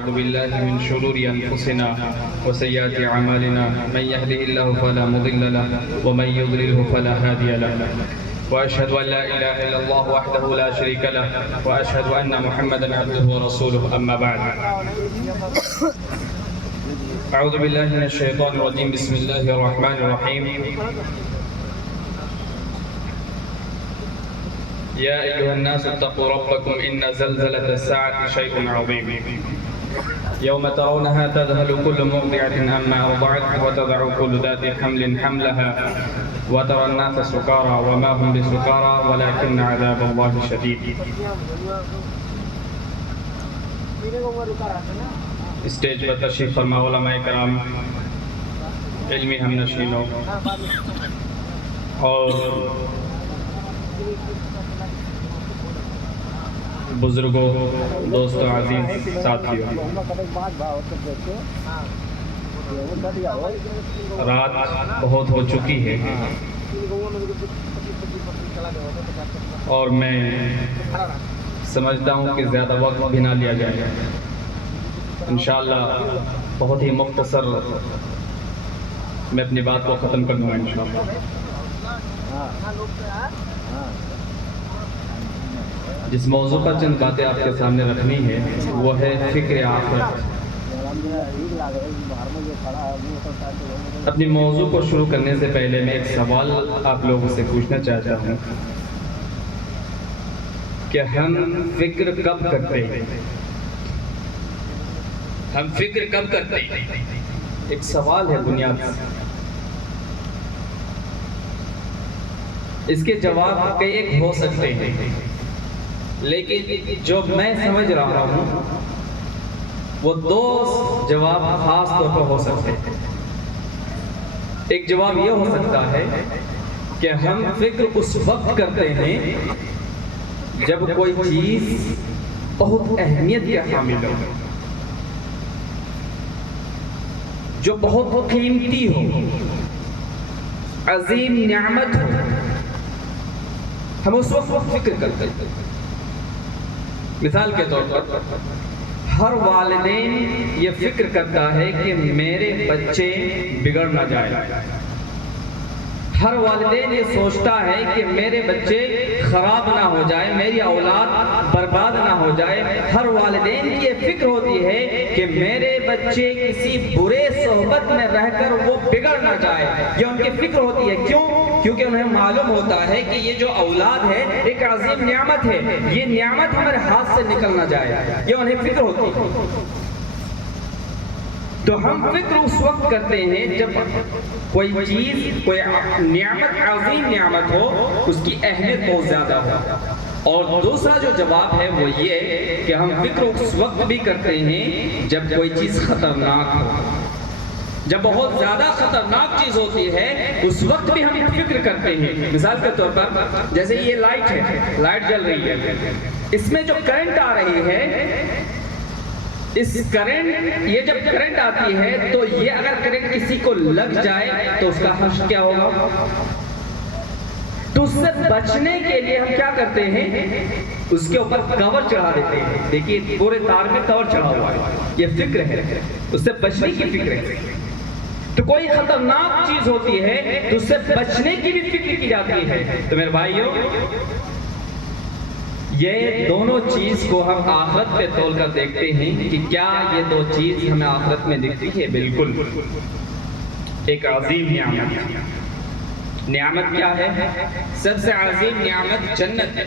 أعوذ بالله من شرور أنفسنا وسيئات أعمالنا من يهده الله فلا مضل له ومن يضلله فلا هادي له وأشهد أن لا إله إلا الله وحده لا شريك له وأشهد أن محمدا عبده ورسوله أما بعد أعوذ بالله من الشيطان الرجيم بسم الله الرحمن الرحيم يا أيها الناس اتقوا ربكم إن زلزلة الساعة شيء عظيم يوم ترونها تذهل كل مرضعة عما أرضعت وتضع كل ذات حمل حملها وترى الناس سكارى وما هم بسكارى ولكن عذاب الله شديد. اسٹیج پر تشریف فرما علماء کرام، علمی ہم نشینوں اور بزرگوں، دوستوں، عزیز ساتھیوں، رات بہت ہو چکی ہے اور میں سمجھتا ہوں کہ زیادہ وقت بھی نہ لیا جائے. انشاءاللہ بہت ہی مختصر میں اپنی بات کو ختم کر دوں گا انشاءاللہ. جس موضوع پر چند باتیں آپ کے سامنے رکھنی ہے وہ ہے فکر آخرت. اپنی موضوع کو شروع کرنے سے پہلے میں ایک سوال آپ لوگوں سے پوچھنا چاہتا ہوں کہ ہم فکر کب کرتے ہیں؟ ہم فکر کب کرتے ہیں؟ ایک سوال ہے بنیاد سے. اس کے جواب کئی ایک ہو سکتے ہیں، لیکن جو میں سمجھ رہا ہوں وہ دو جواب خاص طور پر ہو سکتے ہیں. ایک جواب یہ ہو سکتا ہے کہ ہم فکر اس وقت کرتے ہیں جب کوئی چیز بہت اہمیت کا حامل ہو، جو بہت قیمتی ہو، عظیم نعمت ہو، ہم اس وقت فکر کرتے ہیں. مثال کے طور پر ہر والدین یہ فکر کرتا ہے کہ میرے بچے بگڑ نہ جائیں. ہر والدین یہ سوچتا ہے کہ میرے بچے خراب نہ ہو جائے، میری اولاد برباد نہ ہو جائے. ہر والدین کی یہ فکر ہوتی ہے کہ میرے بچے کسی برے صحبت میں رہ کر وہ بگڑ نہ جائے. یہ ان کی فکر ہوتی ہے. کیوں؟ کیونکہ انہیں معلوم ہوتا ہے کہ یہ جو اولاد ہے ایک عظیم نعمت ہے، یہ نعمت ہمارے ہاتھ سے نکل نہ جائے. یہ انہیں فکر ہوتی ہے. تو ہم فکر اس وقت کرتے ہیں جب کوئی چیز، کوئی نعمت، عظیم نعمت ہو، اس کی اہمیت بہت زیادہ ہو. اور دوسرا جو جواب ہے وہ یہ کہ ہم فکر اس وقت بھی کرتے ہیں جب کوئی چیز خطرناک ہو. جب بہت زیادہ خطرناک چیز ہوتی ہے اس وقت بھی ہم فکر کرتے ہیں. مثال کے طور پر جیسے یہ لائٹ ہے، لائٹ جل رہی ہے، اس میں جو کرنٹ آ رہی ہے، اس کرنٹ، یہ جب کرنٹ آتی ہے تو یہ اگر کرنٹ کسی کو لگ جائے تو اس کا حشر کیا ہوگا؟ تو اس سے بچنے کے لیے ہم کیا کرتے ہیں؟ اس کے اوپر کور چڑھا دیتے ہیں. دیکھیے پورے تار میں کور چڑھا ہوا ہے. یہ فکر ہے، اس سے بچنے کی فکر ہے. تو کوئی خطرناک چیز ہوتی ہے تو اس سے بچنے کی بھی فکر کی جاتی ہے. تو میرے بھائیوں، یہ دونوں چیز کو ہم آخرت پہ تول کر دیکھتے ہیں کہ کیا یہ دو چیز ہمیں آخرت میں دکھتی ہے. بالکل. ایک عظیم نعمت. نعمت کیا ہے؟ سب سے عظیم نعمت جنت ہے.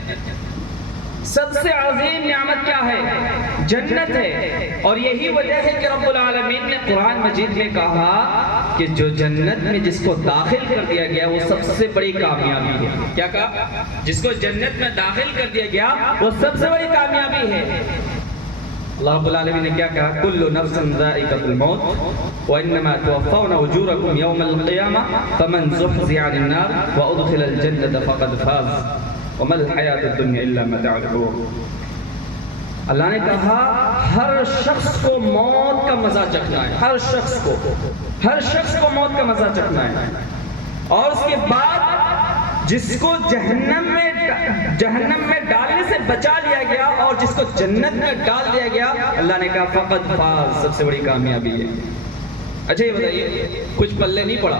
سب سے عظیم نعمت کیا ہے؟ جنت ہے. اور یہی وجہ ہے کہ رب العالمین نے قرآن مجید میں کہا کہ جو جنت میں جس کو داخل کر دیا گیا وہ سب سے بڑی کامیابی ہے. کیا کہا؟ جس کو جنت میں داخل کر دیا گیا وہ سب سے بڑی کامیابی ہے. اللہ رب العالمین نے کیا کہا؟ کل نفس ذائقۃ الموت وانما توفون اجورکم یوم القیامہ فمن زحزح عن النار وادخل الجنۃ فقد فاز وما الحیاۃ الدنیا الا متاع الغرور. اللہ نے کہا ہر شخص کو موت کا مزہ چکھنا ہے. ہر شخص کو موت کا مزہ چکھنا ہے. اور اس کے بعد جس کو جہنم میں جہنم میں ڈالنے سے بچا لیا گیا اور جس کو جنت میں ڈال دیا گیا، اللہ نے کہا فقط فاز، سب سے بڑی کامیابی ہے۔ اچھا یہ بتائیے کچھ پلے نہیں پڑا،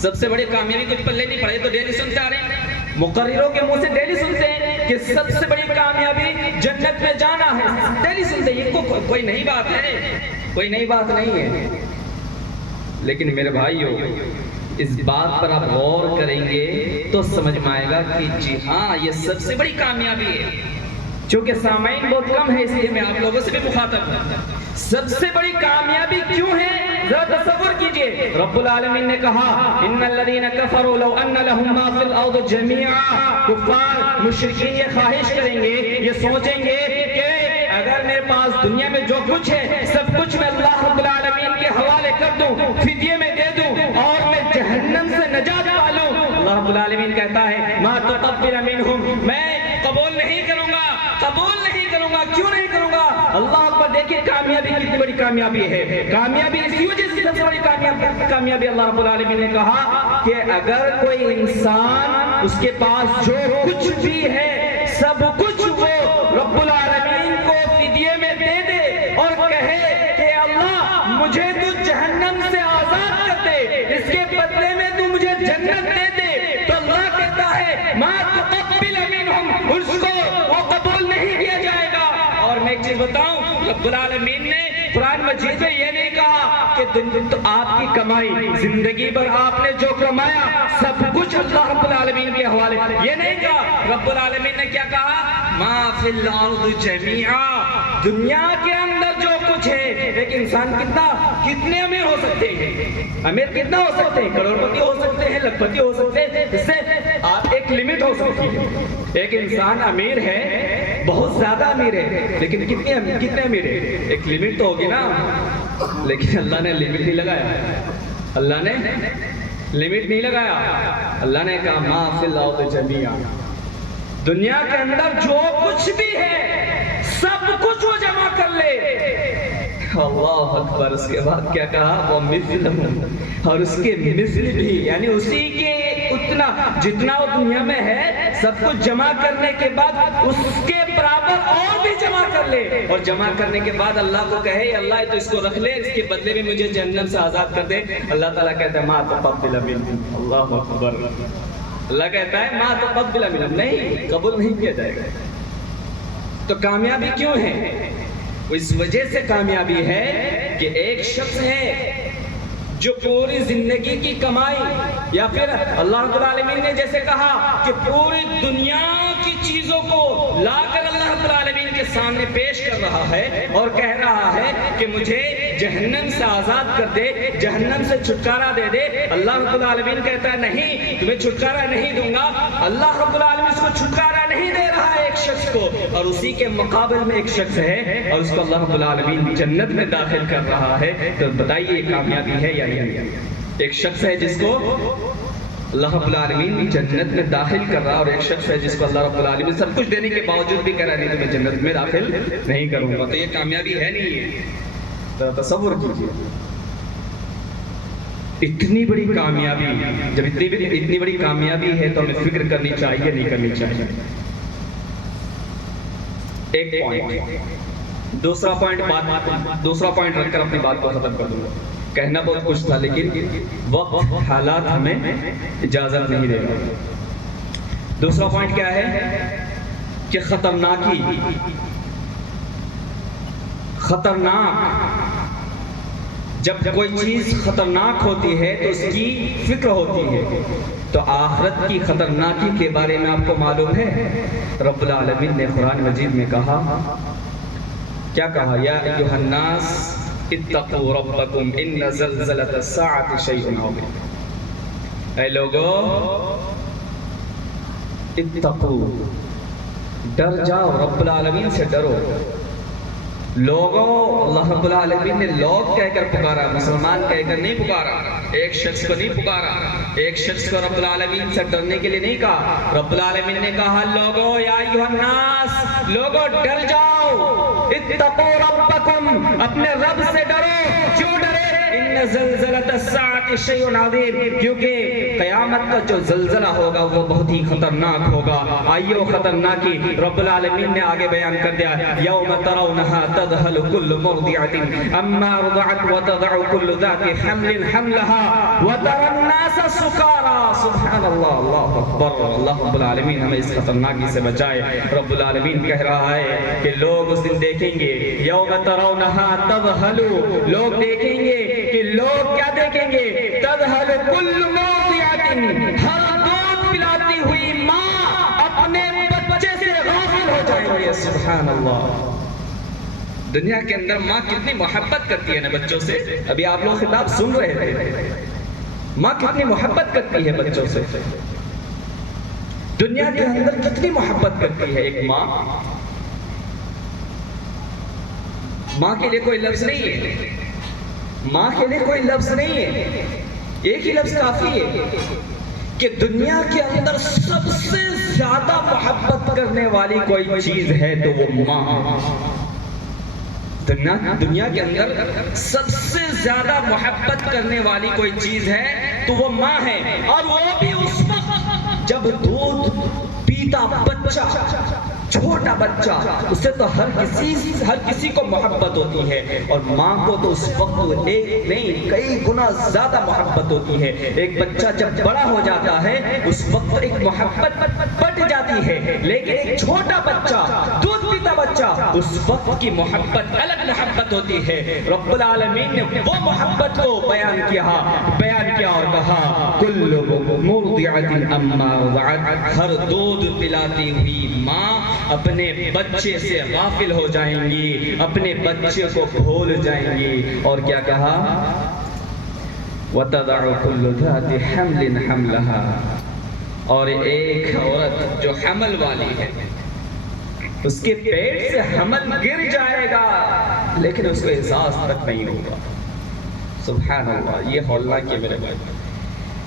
سب سے بڑی کامیابی کچھ پلے نہیں پڑا، یہ تو ڈیلی سنتے آ رہے ہیں، مقرروں کے منہ سے ڈیلی سنتے ہیں کہ سب سے بڑی کامیابی جنت میں جانا ہے، ڈیلی سنتے ہیں، یہ کوئی نئی بات ہے، کوئی نئی بات نہیں ہے۔ لیکن میرے بھائیو، اس بات پر آپ غور کریں گے تو سمجھ میں آئے گا کہ جی ہاں یہ سب سے بڑی کامیابی ہے۔ چونکہ سامعین بہت کم ہے اس لیے میں آپ لوگوں سے بھی مخاطب ہوں۔ سب سے بڑی کامیابی کیوں ہے ذرا تصور کیجئے، رب العالمین نے کہا ان الذین کفروا لو ان لهم ما فی الارض جميعا، کفار مشرکین یہ خواہش کریں گے، یہ سوچیں گے کہ اگر میرے پاس دنیا میں جو کچھ ہے سب کچھ میں اللہ رب العالمین کے حوالے کر دوں، فدیے میں دے دوں اور میں جہنم سے نجات پا لوں۔ اللہ رب العالمین کہتا ہے ما تقبل منہم، میں قبول نہیں کروں گا، قبول نہیں کروں گا۔ کیوں نہیں کروں گا؟ اللہ اکبر، دیکھیں کامیابی کتنی بڑی کامیابی ہے۔ کامیابی اسی وجہ سے سب سے بڑی کامیابی اللہ رب العالمین نے کہا کہ اگر کوئی انسان اس کے پاس جو کچھ بھی ہے سب کچھ وہ رب العالمین کو فدیے میں دے دے اور کہے کہ اللہ مجھے تو جہنم سے آزاد کر دے، اس کے بدلے میں تو مجھے جنت دے دے، تو اللہ کہتا ہے ما تقبل منہم، اس کو وہ قبول نہیں کیا جائے گا۔ اور میں ایک چیز بتاؤں، رب العالمین نے قرآن مجید میں یہ نہیں کہا کہ تو آپ کی کمائی زندگی بھر آپ نے جو کمایا سب کچھ اللہ رب العالمین کے حوالے، یہ نہیں کہا۔ رب العالمین نے کیا کہا؟ ما فی الارض جمیعا، دنیا کے اندر جو کچھ ہے۔ ایک انسان کتنے امیر ہو سکتے ہیں؟ امیر کتنا ہو سکتے ہیں؟ کروڑ پتی ہو سکتے ہیں، لاکھ پتی ہو سکتے ہیں، اس سے ایک لمٹ ہو سکتی ہے۔ ایک انسان امیر ہے، بہت زیادہ امیر ہے، لیکن کتنے امیر ہے؟ ایک لمٹ تو ہوگی نا۔ لیکن اللہ نے لمٹ نہیں لگایا، اللہ نے لمٹ نہیں لگایا۔ اللہ نے کہا ما فی الارض جمیعا، دنیا کے اندر جو کچھ بھی ہے سب کچھ وہ جمع کر لے۔ اللہ اکبر، اس کے بعد کیا کہا؟ وَمِثْلَهُ، اور اس کے مثل بھی، یعنی اسی کے اتنا جتنا وہ دنیا میں ہے سب کچھ جمع کرنے کے بعد اس کے برابر اور بھی جمع کر لے، اور جمع کرنے کے بعد اللہ کو کہے اللہ تو اس کو رکھ لے، اس کے بدلے میں مجھے جہنم سے آزاد کر دے۔ اللہ تعالیٰ کہتا ہے ما تقبل منہم، اللہ اکبر، اللہ کہتا ہے ما تقبل منہم، نہیں قبول نہیں کیا جائے گا۔ تو کامیابی کیوں ہے؟ اس وجہ سے کامیابی ہے کہ ایک شخص ہے جو پوری زندگی کی کمائی، یا پھر اللہ رب العالمین نے جیسے کہا کہ پوری دنیا کی چیزوں کو لا کر اللہ رب العالمین کے سامنے پیش کر رہا ہے اور کہہ رہا ہے کہ مجھے جہنم سے آزاد کر دے، جہنم سے چھٹکارا دے دے۔ اللہ رب العالمین کہتا ہے نہیں، تمہیں چھٹکارا نہیں دوں گا۔ اللہ رب العالمین اس کو چھٹکارا نہیں دے رہا ہے ایک شخص کو، اور اسی کے مقابل میں ایک شخص ہے اور اس کو اللہ رب العالمین جنت میں داخل کر رہا ہے۔ تو بتائیے کامیابی ہے یا نہیں؟ ایک شخص ہے جس کو اللہ رب العالمین جنت میں داخل کر رہا، اور ایک شخص ہے جس کو اللہ رب العالمین سب کچھ دینے کے باوجود بھی کہہ رہا نہیں تو میں جنت میں داخل نہیں کروں گا۔ تو یہ کامیابی ہے نہیں ہے؟ تو تصور کیجیے اتنی بڑی کامیابی، جب اتنی بڑی کامیابی ہے تو ہمیں فکر کرنی چاہیے نہیں کرنی چاہیے؟ ایک پوائنٹ، دوسرا پوائنٹ رکھ کر اپنی بات کو ختم کر دوں گا۔ کہنا بہت کچھ تھا لیکن وقت حالات ہمیں اجازت نہیں دے رہا۔ دوسرا پوائنٹ کیا ہے کہ خطرناک، جب کوئی چیز خطرناک ہوتی ہے تو اس کی فکر ہوتی ہے۔ تو آخرت کی خطرناکی کے بارے میں آپ کو معلوم ہے، رب العالمین نے قرآن مجید میں کہا، کیا کہا؟ یا ایھا الناس اتقوا ربکم ان زلزلۃ الساعۃ شیء عظیم۔ اے لوگو اتقوا، ڈر جاؤ، رب العالمین سے ڈرو۔ لوگوں، اللہ رب العالمین نے لوگ کہہ کر پکارا، مسلمان کہہ کر نہیں پکارا، ایک شخص کو نہیں پکارا، ایک شخص کو رب العالمین سے ڈرنے کے لیے نہیں کہا۔ رب العالمین نے کہا لوگوں، یا ایھا الناس، لوگوں ڈر جاؤ، اتقوا ربکم، اپنے رب سے ڈرو۔ کیوں ڈرے؟ ان زلزلۃ الساعة شيء عظيم، کیونکہ قیامت کا جو زلزلہ ہوگا وہ بہت ہی خطرناک ہوگا۔ آئیے وہ خطرناکی رب العالمین نے آگے بیان کر دیا، یوم ترونها تذهل كل مرضعة عما ارضعت وتضع كل ذات حمل حملها وترى الناس سکارى۔ سبحان اللہ، اللہ اکبر۔ اللہ رب العالمین ہمیں اس خطرناکی سے بچائے۔ رب العالمین کہہ رہا ہے کہ لوگ اس دن دیکھیں گے، یوم ترونها تذهل، لوگ دیکھیں گے کہ لوگ کیا دیکھیں گے؟ تذهل كل مرضعة، ہر دودھ پلاتی ہوئی ماں اپنے بچے سے غافل ہو جائیں گے۔ سبحان اللہ۔ دنیا کے اندر ماں کتنی محبت کرتی ہے نا بچوں سے۔ ابھی آپ لوگ خطاب سن رہے تھے، ماں کتنی محبت کرتی ہے بچوں سے۔ دنیا کے اندر کتنی محبت کرتی ہے ایک ماں۔ ماں کے لیے کوئی لفظ نہیں ہے، ماں کے لیے کوئی لفظ نہیں ہے، ایک ہی لفظ کافی ہے کہ دنیا کے اندر سب سے زیادہ محبت کرنے والی کوئی چیز ہے تو وہ ماں۔ دنیا کے اندر سب سے زیادہ محبت کرنے والی کوئی چیز ہے تو وہ ماں ہے، اور وہ بھی اس وقت جب دودھ پیتا بچہ، چھوٹا بچہ، اس سے تو ہر کسی کو محبت ہوتی ہے، اور ماں کو تو اس وقت ایک نہیں کئی گنا زیادہ محبت ہوتی ہے۔ ایک بچہ جب بڑا ہو جاتا ہے اس وقت ایک محبت بڑھ جاتی ہے، لیکن ایک چھوٹا بچہ، دودھ پیتا بچہ، اس وقت کی محبت الگ محبت ہوتی ہے۔ رب العالمین نے وہ محبت کو بیان کیا اور کہا کل مرضعۃ عما ارضعت، ہر دودھ پلاتی ہوئی ماں اپنے بچے سے غافل ہو جائیں گی، اپنے بچے کو بھول جائیں گی۔ اور کیا کہا؟ وَتَضَعُ كُلُّ ذَاتِ حَمْلٍ حَمْلَهَا، اور ایک عورت جو حمل والی ہے اس کے پیٹ سے حمل گر جائے گا لیکن اس کو احساس تک نہیں ہوگا۔ سبحان اللہ، یہ ہولناک ہے میرے بھائی۔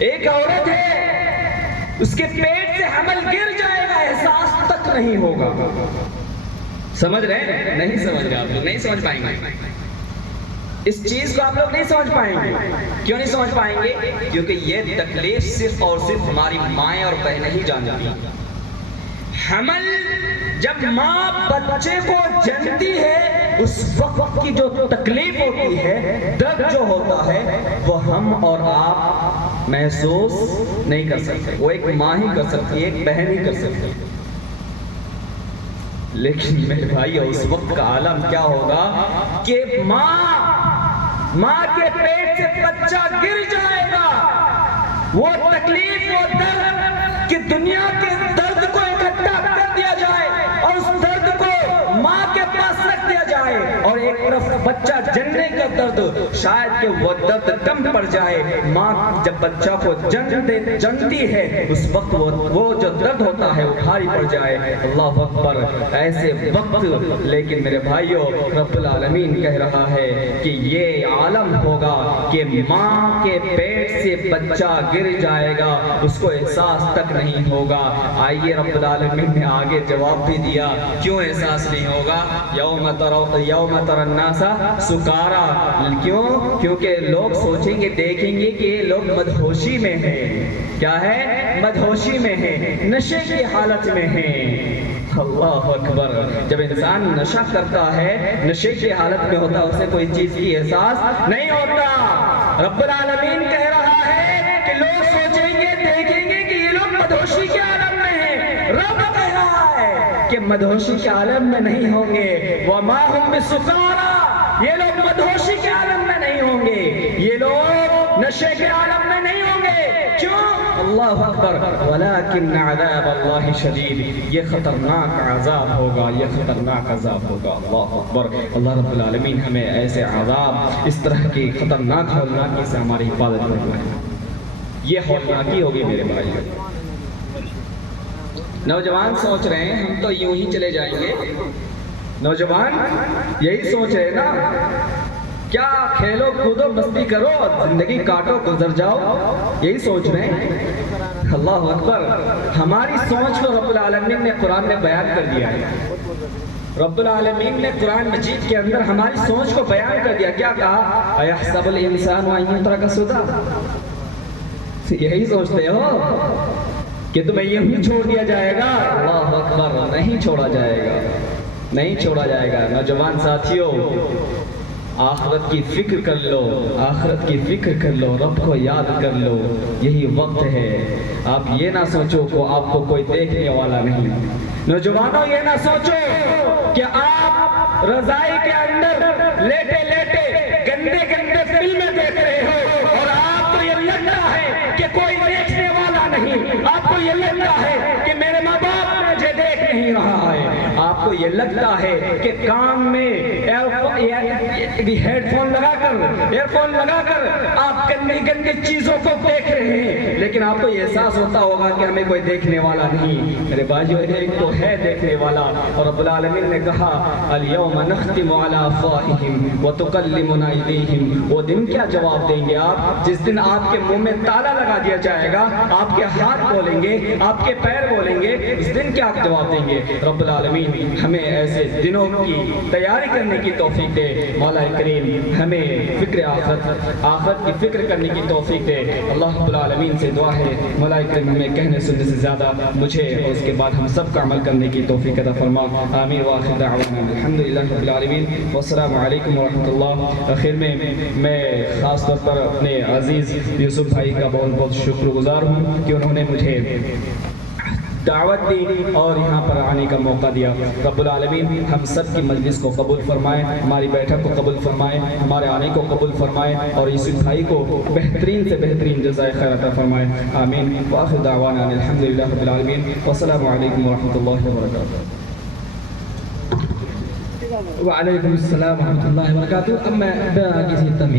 ایک عورت ہے، اس کے پیٹ سے حمل گر جائے گا، احساس تک نہیں ہوگا۔ سمجھ رہے ہیں؟ نہیں سمجھ رہے آپ لوگ، نہیں سمجھ پائیں گے اس چیز کو، آپ لوگ نہیں سمجھ پائیں گے۔ کیوں نہیں سمجھ پائیں گے؟ کیونکہ یہ تکلیف صرف اور صرف ہماری مائیں اور بہنیں ہی جانتی ہیں۔ حمل جب ماں بچے کو جنتی ہے اس وقت کی جو تکلیف ہوتی ہے، درد جو ہوتا ہے، وہ ہم اور آپ محسوس نہیں کر سکتے، وہ ایک ماں ہی کر سکتی ہے، ایک بہن ہی کر سکتی ہے۔ لیکن میرے بھائی اس وقت کا عالم کیا ہوگا کہ ماں کے پیٹ سے بچہ گر جائے گا، وہ تکلیف، وہ درد کہ دنیا کے درد کو اکٹھا کر دیا جائے اور اس درد کو ماں کے پاس رکھ دیا جائے، اور ایک طرف بچہ جننے کا درد، شاید کہ وہ درد کم پڑ جائے۔ ماں جب بچہ کو جنتی ہے اس وقت وہ جو درد ہوتا ہے وہ بھاری پڑ جائے۔ اللہ اکبر، ایسے وقت لیکن میرے بھائیوں رب العالمین کہہ رہا ہے کہ یہ عالم ہوگا کہ ماں کے پیٹ سے بچہ گر جائے گا، اس کو احساس تک نہیں ہوگا۔ آئیے رب العالمین نے آگے جواب بھی دیا کیوں احساس نہیں ہوگا۔ یوم تر الناس سکارا، کیوں؟ کیونکہ لوگ سوچیں گے، دیکھیں گے کہ یہ لوگ مدہوشی میں ہیں۔ کیا ہے؟ مدہوشی میں ہیں، نشے کی حالت میں ہیں۔ اللہ اکبر، جب انسان نشہ کرتا ہے، نشے کی حالت میں ہوتا ہے، اسے کوئی چیز کی احساس نہیں ہوتا۔ رب العالمین کہہ رہا ہے کہ لوگ سوچیں گے، دیکھیں گے کہ یہ لوگ مدہوشی کے عالم میں ہیں۔ رب کہہ رہا ہے کہ مدہوشی کے عالم میں نہیں ہوں گے۔ وَمَا هُمْ بِسُكَارَىٰ، یہ لوگ مدہوشی کے عالم میں نہیں ہوں گے، یہ لوگ نشے کے عالم میں نہیں ہوں گے۔ کیوں؟ اللہ اکبر، وَلَٰكِنَّ عَذَابَ اللَّهِ شَدِيدٌ، یہ خطرناک عذاب ہوگا، یہ خطرناک عذاب ہوگا۔ اللہ اکبر، اللہ رب العالمین ہمیں ایسے عذاب، اس طرح کی خطرناک ہولناکی سے ہماری حفاظت فرمائے۔ یہ ہولناکی ہوگی میرے بھائی۔ نوجوان سوچ رہے ہیں ہم تو یوں ہی چلے جائیں گے، نوجوان یہی سوچ رہے نا، کیا کھیلو کودو مستی کرو، زندگی کاٹو گزر جاؤ، یہی سوچ رہے ہیں۔ اللہ اکبر، ہماری سوچ کو رب العالمین نے قرآن میں بیان کر دیا ہے۔ رب العالمین نے قرآن مجید کے اندر ہماری سوچ کو بیان کر دیا. کیا کہا؟ اَيَحْسَبُ الْإِنسَانُ أَن يُتْرَكَ سُدًى. یہی سوچتے ہو کہ تمہیں یوں چھوڑ دیا جائے گا؟ اللہ اکبر، نہیں چھوڑا جائے گا، نہیں چھوڑا جائے گا. نوجوان ساتھیوں، آخرت کی فکر کر لو، آخرت کی فکر کر لو، رب کو یاد کر لو. یہی وقت ہے. آپ یہ نہ سوچو کہ آپ کو کوئی دیکھنے والا نہیں. نوجوانوں، یہ نہ سوچو کہ آپ رضائی کے اندر لیٹے لیٹے گندے گندے فلمیں دیکھ رہے ہو اور آپ کو یہ لگتا ہے کہ کوئی دیکھنے والا نہیں. آپ کو یہ لگتا ہے کہ میرے ماں باپ مجھے دیکھ نہیں رہا ہے. آپ کو یہ لگتا ہے کہ کان میں ہیڈ فون لگا کر، ایئر فون لگا کر آپ گندی گندی چیزوں کو دیکھ رہے ہیں، لیکن آپ کو یہ احساس ہوتا ہوگا کہ ہمیں کوئی دیکھنے والا نہیں. میرے بھائیو، ایک تو ہے دیکھنے والا. اور رب العالمین نے کہا اليوم نختم على افواہہم وتکلمنا ایدیہم. وہ دن کیا جواب دیں گے آپ، جس دن آپ کے منہ میں تالا لگا دیا جائے گا، آپ کے ہاتھ بولیں گے، آپ کے پیر بولیں گے. اس دن کیا جواب دیں گے؟ رب العالمین ہمیں ایسے دنوں کی تیاری کرنے کی توفیق دے. مولا کریم ہمیں فکر آخرت کی فکر کرنے کی توفیق دے. اللہ رب العالمین سے دعا ہے مولا کریم ہمیں کہنے سننے سے زیادہ مجھے اور اس کے بعد ہم سب کا عمل کرنے کی توفیق عطا فرما. آمین وآخر دعوانا الحمدللہ رب العالمین والسلام علیکم ورحمۃ اللہ. آخر میں خاص طور پر اپنے عزیز یوسف بھائی کا بہت بہت شکر گزار ہوں کہ انہوں نے مجھے دعوت دی اور یہاں پر آنے کا موقع دیا. رب العالمین ہم سب کی مجلس کو قبول فرمائے، ہماری بیٹھک کو قبول فرمائے، ہمارے آنے کو قبول فرمائے اور یوسف بھائی کو بہترین سے بہترین جزائے خیر عطا فرمائے. آمین وآخر دعوانا الحمدللہ رب العالمین والسلام علیکم ورحمۃ اللہ وبرکاتہ. وعلیکم السلام ورحمۃ اللہ وبرکاتہ. اب میں کسی